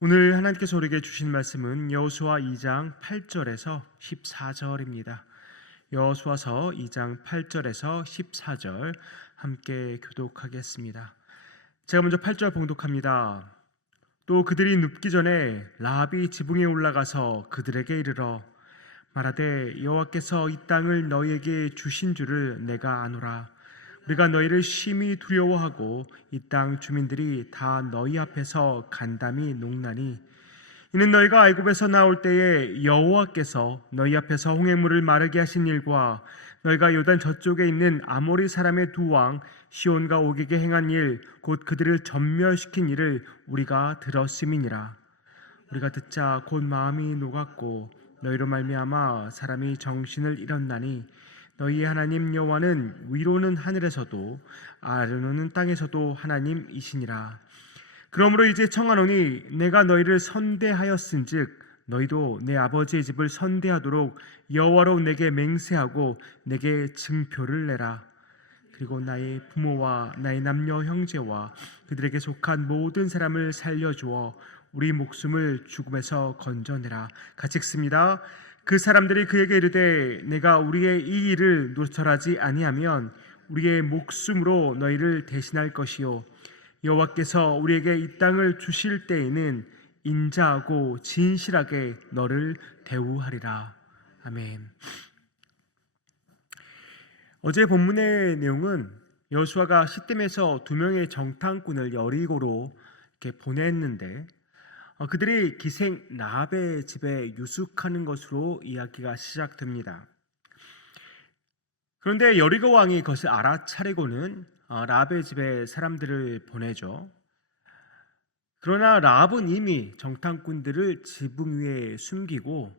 오늘 하나님께서 우리에게 주신 말씀은 여호수아 2장 8절에서 14절입니다. 여호수아서 2장 8절에서 14절 함께 교독하겠습니다. 제가 먼저 8절 봉독합니다. 또 그들이 눕기 전에 라합이 지붕에 올라가서 그들에게 이르러 말하되 여호와께서 이 땅을 너희에게 주신 줄을 내가 아노라. 우리가 너희를 심히 두려워하고 이 땅 주민들이 다 너희 앞에서 간담이 녹나니 이는 너희가 애굽에서 나올 때에 여호와께서 너희 앞에서 홍해물을 마르게 하신 일과 너희가 요단 저쪽에 있는 아모리 사람의 두 왕 시온과 옥에게 행한 일 곧 그들을 전멸시킨 일을 우리가 들었음이니라. 우리가 듣자 곧 마음이 녹았고 너희로 말미암아 사람이 정신을 잃었나니 너희의 하나님 여호와는 위로는 하늘에서도 아래로는 땅에서도 하나님이시니라. 그러므로 이제 청하노니 내가 너희를 선대하였은즉 너희도 내 아버지의 집을 선대하도록 여호와로 내게 맹세하고 내게 증표를 내라. 그리고 나의 부모와 나의 남녀 형제와 그들에게 속한 모든 사람을 살려주어 우리 목숨을 죽음에서 건져내라. 같이 읽습니다. 그 사람들이 그에게 이르되 내가 우리의 이 일을 노설하지 아니하면 우리의 목숨으로 너희를 대신할 것이요 여호와께서 우리에게 이 땅을 주실 때에는 인자하고 진실하게 너를 대우하리라. 아멘. 어제 본문의 내용은 여호수아가 시딤에서 두 명의 정탐꾼을 여리고로 이렇게 보냈는데 그들이 기생 라합의 집에 유숙하는 것으로 이야기가 시작됩니다. 그런데 여리고 왕이 그것을 알아차리고는 라합의 집에 사람들을 보내죠. 그러나 라합은 이미 정탐꾼들을 지붕 위에 숨기고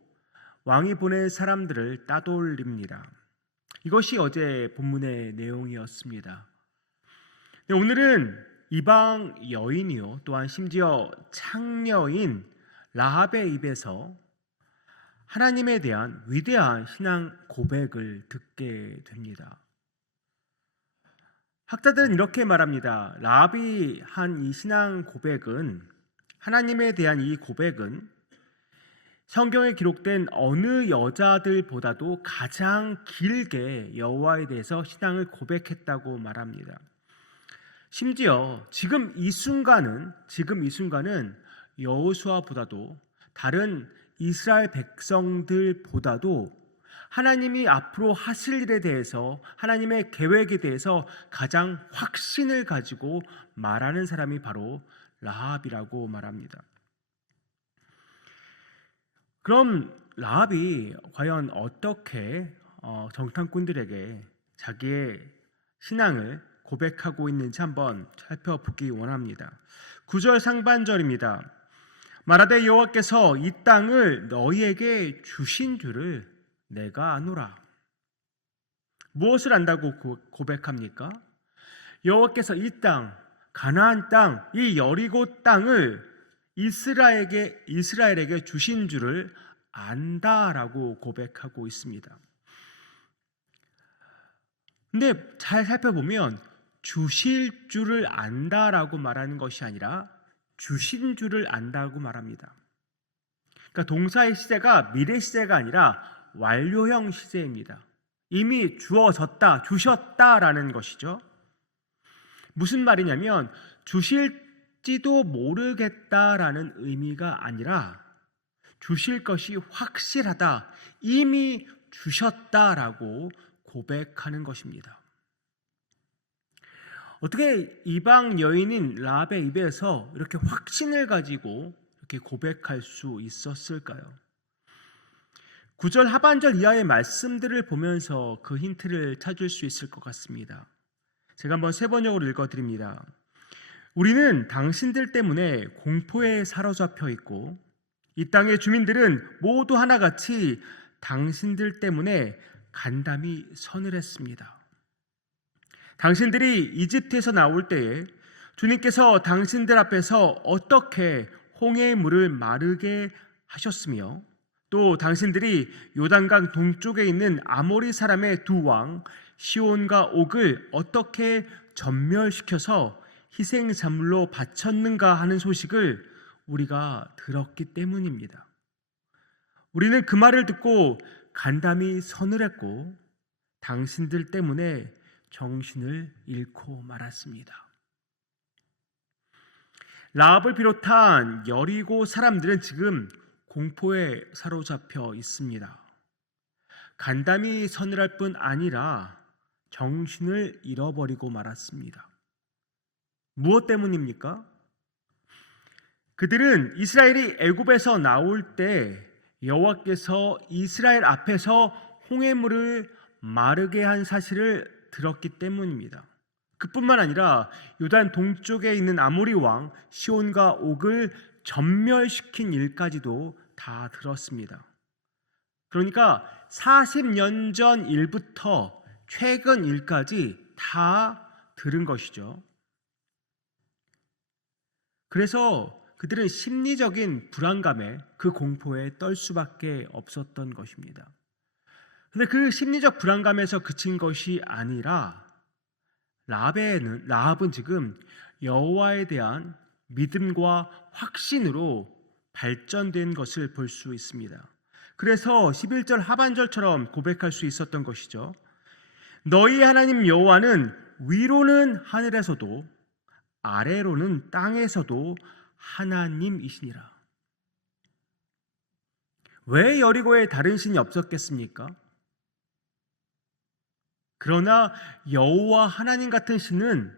왕이 보낸 사람들을 따돌립니다. 이것이 어제 본문의 내용이었습니다. 오늘은 이방 여인이요 또한 심지어 창녀인 라합의 입에서 하나님에 대한 위대한 신앙 고백을 듣게 됩니다. 학자들은 이렇게 말합니다. 라합이 한 이 신앙 고백은, 하나님에 대한 이 고백은 성경에 기록된 어느 여자들보다도 가장 길게 여호와에 대해서 신앙을 고백했다고 말합니다. 심지어 지금 이 순간은 여호수아보다도 다른 이스라엘 백성들보다도 하나님이 앞으로 하실 일에 대해서, 하나님의 계획에 대해서 가장 확신을 가지고 말하는 사람이 바로 라합이라고 말합니다. 그럼 라합이 과연 어떻게 정탐꾼들에게 자기의 신앙을 고백하고 있는지 한번 살펴보기 원합니다. 9절 상반절입니다. 말하되 여호와께서 이 땅을 너희에게 주신 줄을 내가 아노라. 무엇을 안다고 고백합니까? 여호와께서 이 땅, 가나안 땅, 이 여리고 땅을 이스라엘에게 주신 줄을 안다라고 고백하고 있습니다. 근데 잘 살펴보면 주실 줄을 안다라고 말하는 것이 아니라 주신 줄을 안다고 말합니다. 그러니까 동사의 시제가 미래 시제가 아니라 완료형 시제입니다. 이미 주어졌다, 주셨다라는 것이죠. 무슨 말이냐면 주실지도 모르겠다라는 의미가 아니라 주실 것이 확실하다, 이미 주셨다라고 고백하는 것입니다. 어떻게 이방 여인인 라합의 입에서 이렇게 확신을 가지고 이렇게 고백할 수 있었을까요? 9절 하반절 이하의 말씀들을 보면서 그 힌트를 찾을 수 있을 것 같습니다. 제가 한번 세 번역으로 읽어드립니다. 우리는 당신들 때문에 공포에 사로잡혀 있고 이 땅의 주민들은 모두 하나같이 당신들 때문에 간담이 서늘했습니다. 당신들이 이집트에서 나올 때에 주님께서 당신들 앞에서 어떻게 홍해의 물을 마르게 하셨으며 또 당신들이 요단강 동쪽에 있는 아모리 사람의 두 왕 시온과 옥을 어떻게 전멸시켜서 희생 제물로 바쳤는가 하는 소식을 우리가 들었기 때문입니다. 우리는 그 말을 듣고 간담이 서늘했고 당신들 때문에 정신을 잃고 말았습니다. 라합을 비롯한 여리고 사람들은 지금 공포에 사로잡혀 있습니다. 간담이 서늘할 뿐 아니라 정신을 잃어버리고 말았습니다. 무엇 때문입니까? 그들은 이스라엘이 애굽에서 나올 때 여호와께서 이스라엘 앞에서 홍해물을 마르게 한 사실을 들었기 때문입니다. 그뿐만 아니라 요단 동쪽에 있는 아모리 왕 시온과 옥을 전멸시킨 일까지도 다 들었습니다. 그러니까 40년 전 일부터 최근 일까지 다 들은 것이죠. 그래서 그들은 심리적인 불안감에 그 공포에 떨 수밖에 없었던 것입니다. 그런데 그 심리적 불안감에서 그친 것이 아니라 라합은 지금 여호와에 대한 믿음과 확신으로 발전된 것을 볼 수 있습니다. 그래서 11절 하반절처럼 고백할 수 있었던 것이죠. 너희 하나님 여호와는 위로는 하늘에서도 아래로는 땅에서도 하나님이시니라. 왜 여리고에 다른 신이 없었겠습니까? 그러나 여호와 하나님 같은 신은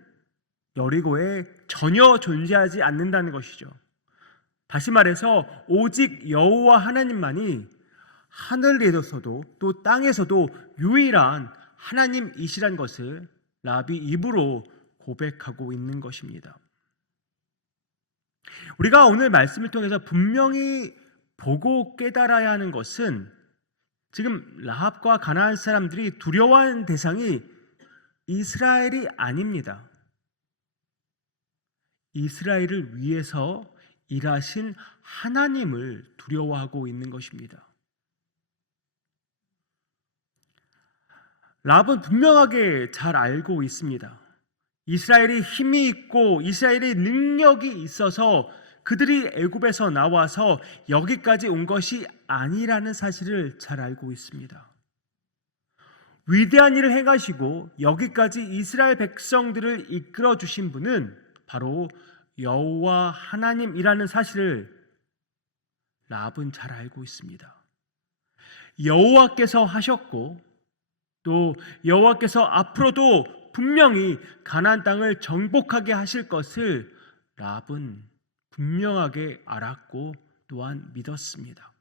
여리고에 전혀 존재하지 않는다는 것이죠. 다시 말해서 오직 여호와 하나님만이 하늘에서도 또 땅에서도 유일한 하나님이시란 것을 라합이 입으로 고백하고 있는 것입니다. 우리가 오늘 말씀을 통해서 분명히 보고 깨달아야 하는 것은 지금 라합과 가나안 사람들이 두려워하는 대상이 이스라엘이 아닙니다. 이스라엘을 위해서 일하신 하나님을 두려워하고 있는 것입니다. 라합은 분명하게 잘 알고 있습니다. 이스라엘이 힘이 있고 이스라엘의 능력이 있어서 그들이 애굽에서 나와서 여기까지 온 것이 아니라는 사실을 잘 알고 있습니다. 위대한 일을 행하시고 여기까지 이스라엘 백성들을 이끌어 주신 분은 바로 여호와 하나님이라는 사실을 라합은 잘 알고 있습니다. 여호와께서 하셨고 또 여호와께서 앞으로도 분명히 가나안 땅을 정복하게 하실 것을 라합은 분명하게 알았고 또한 믿었습니다.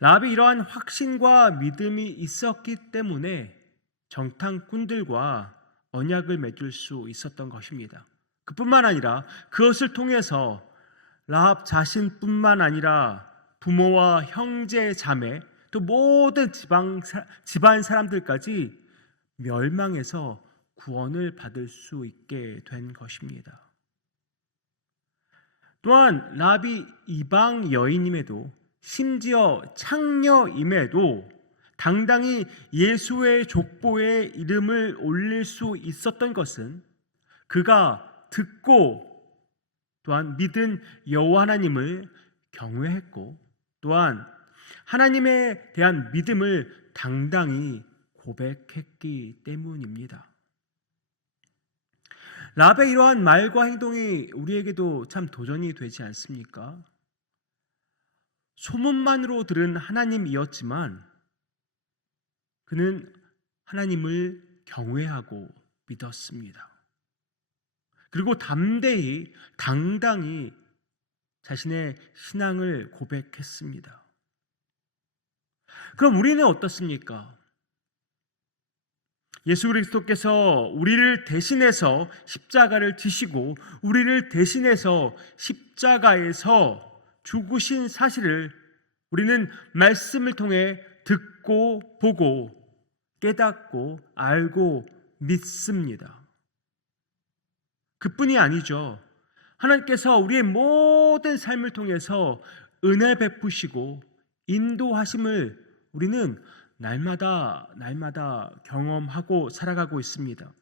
라합이 이러한 확신과 믿음이 있었기 때문에 정탐꾼들과 언약을 맺을 수 있었던 것입니다. 그뿐만 아니라 그것을 통해서 라합 자신뿐만 아니라 부모와 형제, 자매 또 모든 집안 사람들까지 멸망해서 구원을 받을 수 있게 된 것입니다. 또한 라합이 이방 여인임에도 심지어 창녀임에도 당당히 예수의 족보에 이름을 올릴 수 있었던 것은 그가 듣고 또한 믿은 여호와 하나님을 경외했고 또한 하나님에 대한 믿음을 당당히 고백했기 때문입니다. 라합의 이러한 말과 행동이 우리에게도 참 도전이 되지 않습니까? 소문만으로 들은 하나님이었지만 그는 하나님을 경외하고 믿었습니다. 그리고 담대히 당당히 자신의 신앙을 고백했습니다. 그럼 우리는 어떻습니까? 예수 그리스도께서 우리를 대신해서 십자가를 지시고 우리를 대신해서 십자가에서 죽으신 사실을 우리는 말씀을 통해 듣고 보고 깨닫고 알고 믿습니다. 그뿐이 아니죠. 하나님께서 우리의 모든 삶을 통해서 은혜 베푸시고 인도하심을 우리는 날마다 경험하고 살아가고 있습니다.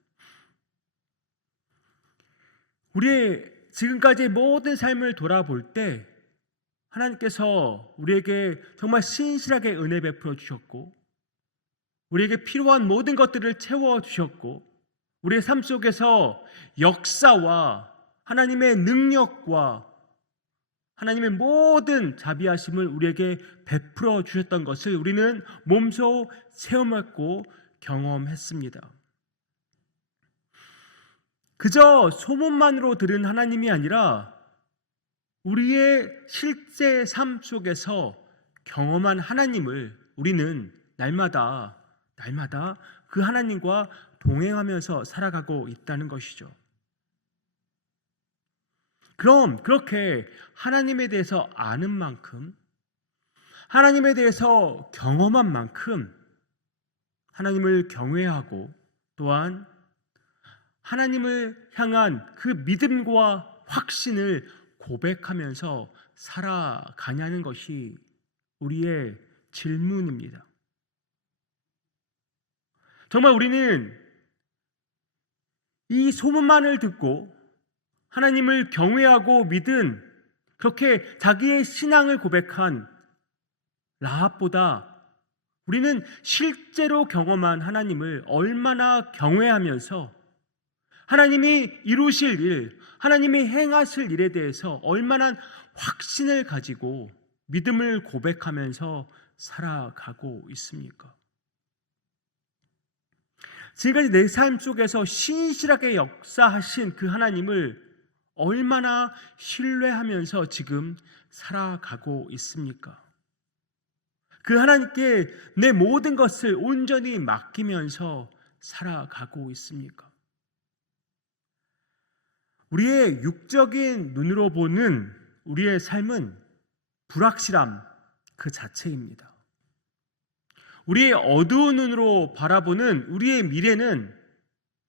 우리의 지금까지의 모든 삶을 돌아볼 때 하나님께서 우리에게 정말 신실하게 은혜 베풀어 주셨고, 우리에게 필요한 모든 것들을 채워 주셨고, 우리의 삶 속에서 역사와 하나님의 능력과 하나님의 모든 자비하심을 우리에게 베풀어 주셨던 것을 우리는 몸소 체험했고 경험했습니다. 그저 소문만으로 들은 하나님이 아니라 우리의 실제 삶 속에서 경험한 하나님을 우리는 날마다 그 하나님과 동행하면서 살아가고 있다는 것이죠. 그럼 그렇게 하나님에 대해서 아는 만큼, 하나님에 대해서 경험한 만큼 하나님을 경외하고 또한 하나님을 향한 그 믿음과 확신을 고백하면서 살아가냐는 것이 우리의 질문입니다. 정말 우리는 이 소문만을 듣고 하나님을 경외하고 믿은, 그렇게 자기의 신앙을 고백한 라합보다 우리는 실제로 경험한 하나님을 얼마나 경외하면서 하나님이 이루실 일, 하나님이 행하실 일에 대해서 얼마나 확신을 가지고 믿음을 고백하면서 살아가고 있습니까? 지금까지 내 삶 속에서 신실하게 역사하신 그 하나님을 얼마나 신뢰하면서 지금 살아가고 있습니까? 그 하나님께 내 모든 것을 온전히 맡기면서 살아가고 있습니까? 우리의 육적인 눈으로 보는 우리의 삶은 불확실함 그 자체입니다. 우리의 어두운 눈으로 바라보는 우리의 미래는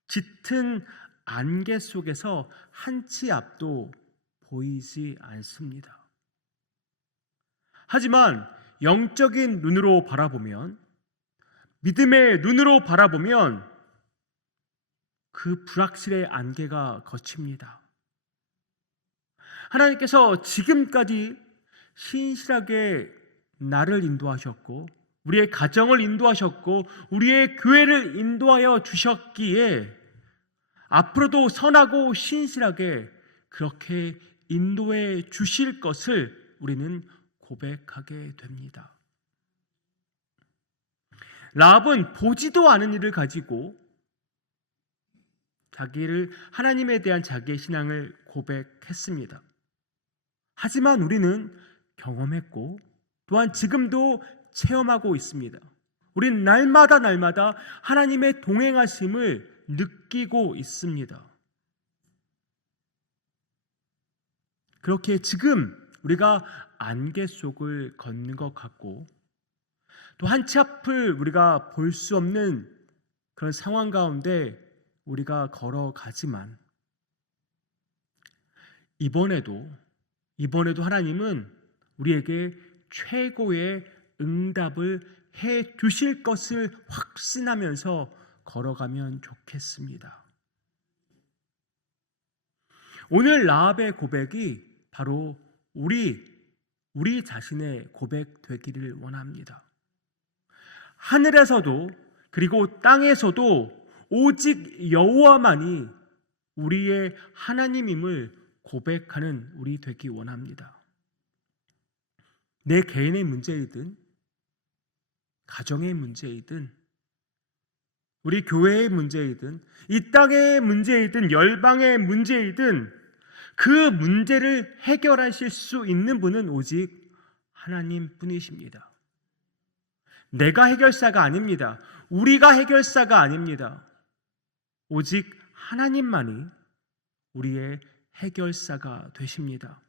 짙은 안개 속에서 한 치 앞도 보이지 않습니다. 하지만 영적인 눈으로 바라보면, 믿음의 눈으로 바라보면 그 불확실의 안개가 걷힙니다. 하나님께서 지금까지 신실하게 나를 인도하셨고, 우리의 가정을 인도하셨고, 우리의 교회를 인도하여 주셨기에 앞으로도 선하고 신실하게 그렇게 인도해 주실 것을 우리는 고백하게 됩니다. 라합은 보지도 않은 일을 가지고 하나님에 대한 자기의 신앙을 고백했습니다. 하지만 우리는 경험했고 또한 지금도 체험하고 있습니다. 우리는 날마다 하나님의 동행하심을 느끼고 있습니다. 그렇게 지금 우리가 안개 속을 걷는 것 같고 또 한 치 앞을 우리가 볼 수 없는 그런 상황 가운데 우리가 걸어가지만 이번에도 하나님은 우리에게 최고의 응답을 해 주실 것을 확신하면서 걸어가면 좋겠습니다. 오늘 라합의 고백이 바로 우리 자신의 고백 되기를 원합니다. 하늘에서도 그리고 땅에서도 오직 여호와만이 우리의 하나님임을 고백하는 우리 되기 원합니다. 내 개인의 문제이든 가정의 문제이든 우리 교회의 문제이든 이 땅의 문제이든 열방의 문제이든 그 문제를 해결하실 수 있는 분은 오직 하나님뿐이십니다. 내가 해결사가 아닙니다. 우리가 해결사가 아닙니다. 오직 하나님만이 우리의 해결사가 되십니다.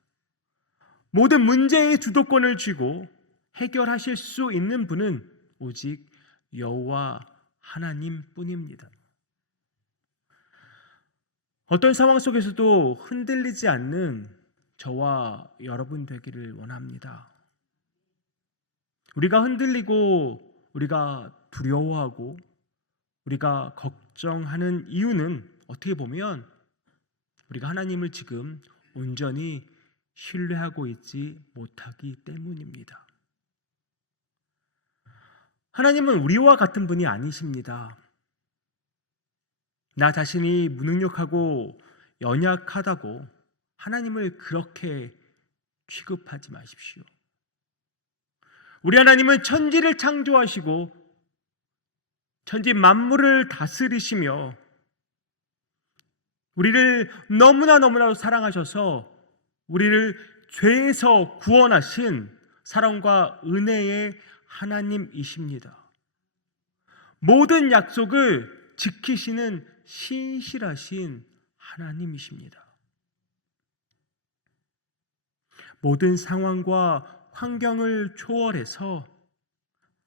모든 문제의 주도권을 쥐고 해결하실 수 있는 분은 오직 여호와 하나님뿐입니다. 어떤 상황 속에서도 흔들리지 않는 저와 여러분 되기를 원합니다. 우리가 흔들리고 우리가 두려워하고 우리가 걱정하는 이유는 어떻게 보면 우리가 하나님을 지금 온전히 신뢰하고 있지 못하기 때문입니다. 하나님은 우리와 같은 분이 아니십니다. 나 자신이 무능력하고 연약하다고 하나님을 그렇게 취급하지 마십시오. 우리 하나님은 천지를 창조하시고 천지 만물을 다스리시며 우리를 너무나도 사랑하셔서 우리를 죄에서 구원하신 사랑과 은혜의 하나님이십니다. 모든 약속을 지키시는 신실하신 하나님이십니다. 모든 상황과 환경을 초월해서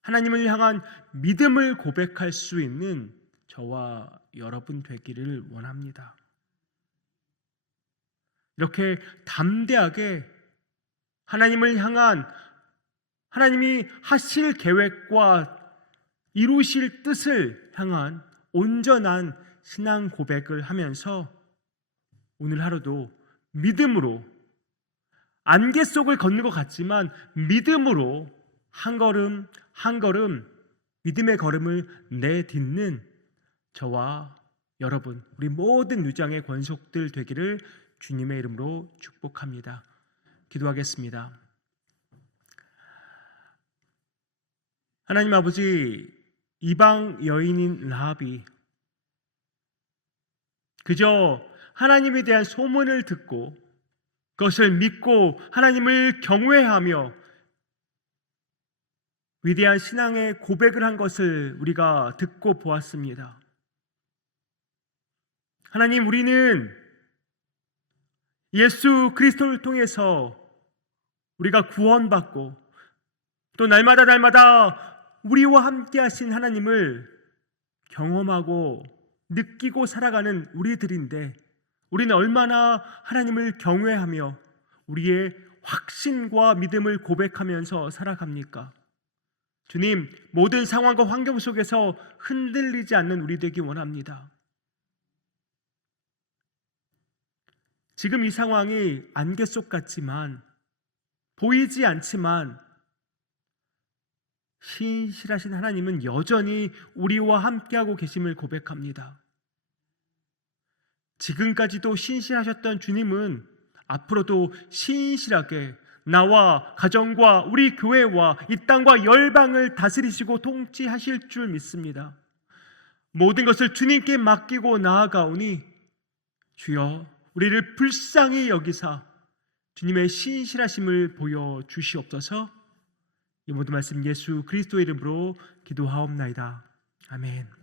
하나님을 향한 믿음을 고백할 수 있는 저와 여러분 되기를 원합니다. 이렇게 담대하게 하나님을 향한 하나님이 하실 계획과 이루실 뜻을 향한 온전한 신앙 고백을 하면서 오늘 하루도 믿음으로 안개 속을 걷는 것 같지만 믿음으로 한 걸음 한 걸음 믿음의 걸음을 내딛는 저와 여러분, 우리 모든 유장의 권속들 되기를 주님의 이름으로 축복합니다. 기도하겠습니다. 하나님 아버지, 이방 여인인 라합이 그저 하나님에 대한 소문을 듣고 그것을 믿고 하나님을 경외하며 위대한 신앙의 고백을 한 것을 우리가 듣고 보았습니다. 하나님, 우리는 예수 그리스도를 통해서 우리가 구원받고 또 날마다 우리와 함께 하신 하나님을 경험하고 느끼고 살아가는 우리들인데 우리는 얼마나 하나님을 경외하며 우리의 확신과 믿음을 고백하면서 살아갑니까? 주님, 모든 상황과 환경 속에서 흔들리지 않는 우리 되기 원합니다. 지금 이 상황이 안개 속 같지만 보이지 않지만 신실하신 하나님은 여전히 우리와 함께하고 계심을 고백합니다. 지금까지도 신실하셨던 주님은 앞으로도 신실하게 나와 가정과 우리 교회와 이 땅과 열방을 다스리시고 통치하실 줄 믿습니다. 모든 것을 주님께 맡기고 나아가오니 주여 우리를 불쌍히 여기사 주님의 신실하심을 보여주시옵소서. 이 모든 말씀 예수 그리스도의 이름으로 기도하옵나이다. 아멘.